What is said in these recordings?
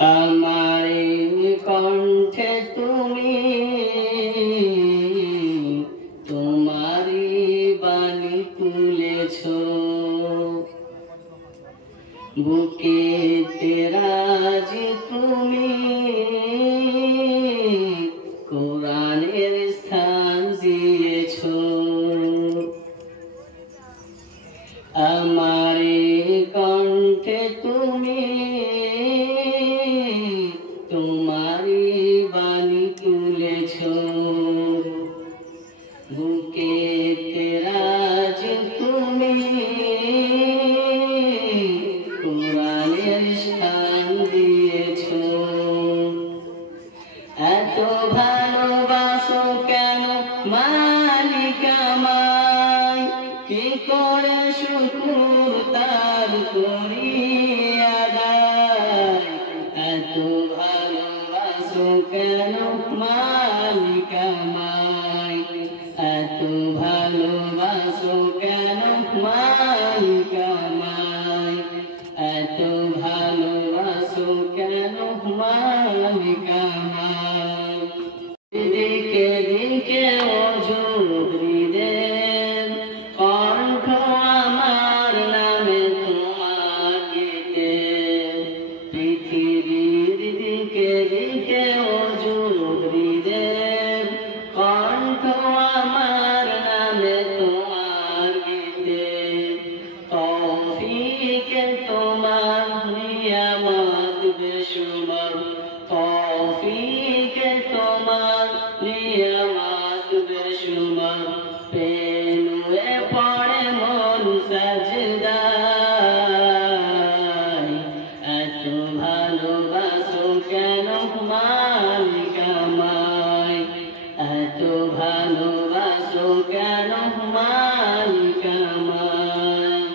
আমারে কণ্ঠে তুমি তোমারি বাণী তুলেছ, বুকেতে রাজ তুমি কোরআনের স্থান দিয়েছ। আমারে কণ্ঠে তুমি তোমারি বাণী তুলেছ, বুকেতে রাজ তুমি কোরআনের স্থান দিয়েছ। এত ভালোবাসো কেন মালিক আমায়, কি করে শুকর তার করি আদায়। এত ভালোবাসো কেন মালিক আমায়, এত ভালোবাসো কেন মালিক আমায়, এত ভালোবাসো কেন মালিক আমায়। দিকে দিকে অজুরি দেন কণ্ঠ আমার নামে তোমার গীতে, পৃথিবীর দিকে দিকে অজুরি দেন কণ্ঠ আমার নামে তোমার গীতে। তৌফিকে তোমার নিয়ামত বেশুমার, তৌফিকে তোমার নিয়ামত বেশুমার, পেনুয়ে পড়ে মন সাজদায়। এত ভালোবাসো কেন মালিক আমায়, এত ভালোবাসো কেন মালিক আমায়।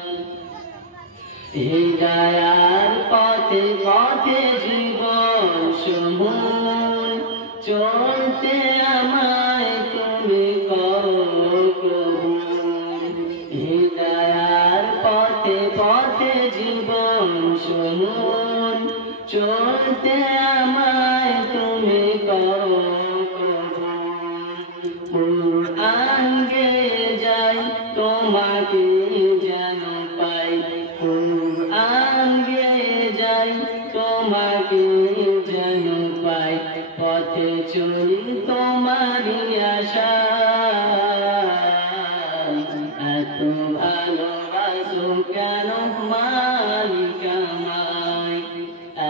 হৃদয়ার পথে পথে জীবন সমূল চলতে আমায় তুমি করো কবুল। হৃদয়ার পথে পথে জীবন সমূল চলতে আমায় তুমি করো কবুল। কুরআন গেয়ে যাই তোমাকে যেন পাই, কুরআন গেয়ে যাই তোমাকে যেন পাই, পথে চলি তোমারি আশায়। এত ভালোবাসো কেন মালিক আমায়,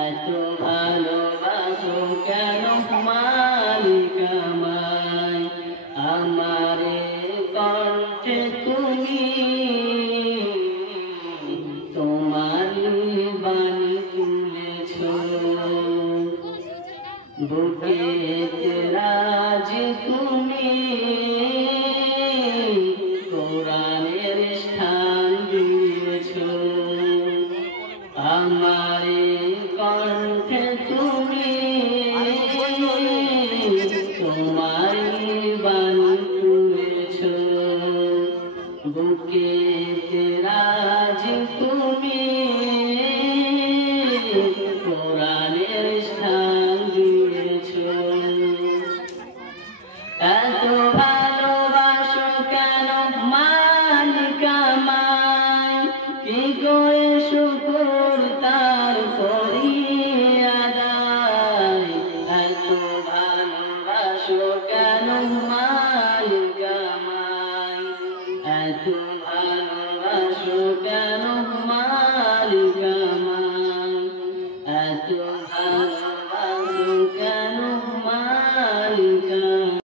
এত ভালোবাসো কেন মালিক আমায়। আমারে কণ্ঠে তুমি তোমারি বাণী তুলেছ, বুকেতে রাজ তুমি কোরআনের স্থান দিয়েছ। আমারে কণ্ঠে তুমি তোমারি বাণী তুলেছ, বুকেতে রাজ তুমি কোরআনের স্থান দিয়েছ। এত ভালোবাসো কেন মালিক আমায়, কি করে শুকর তার করি আদায়। এত ভালোবাসো কেন মালিক আমায়, এত ভালোবাসো কেন মালিক আমায়, এত ভালোবাসো কেন